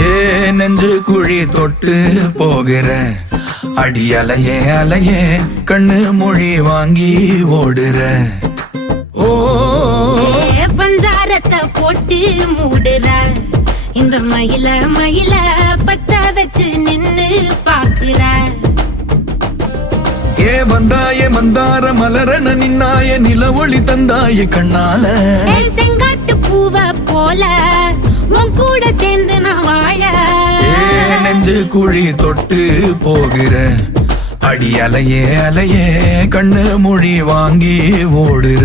ஏ நெஞ்சு குழி தொட்டு போகிற அடி அலையே அலையே கண்ணு மொழி வாங்கி ஓடுற. ஓ பஞ்சாரத்தை போட்டு மூடுற இந்த மயில மயில பத்த வச்சு நின்னு பாக்குற. ஏ வந்தாய மந்தார மலரன நின்னாய நில ஒளி தந்தாய கண்ணால. செங்காட்டு பூவ போல உன் கூட சேர்ந்து நான் வாழ. நெஞ்சு குழி தொட்டு போகிற அடி அலையே அலையே கண்ணு மொழி வாங்கி ஓடுற.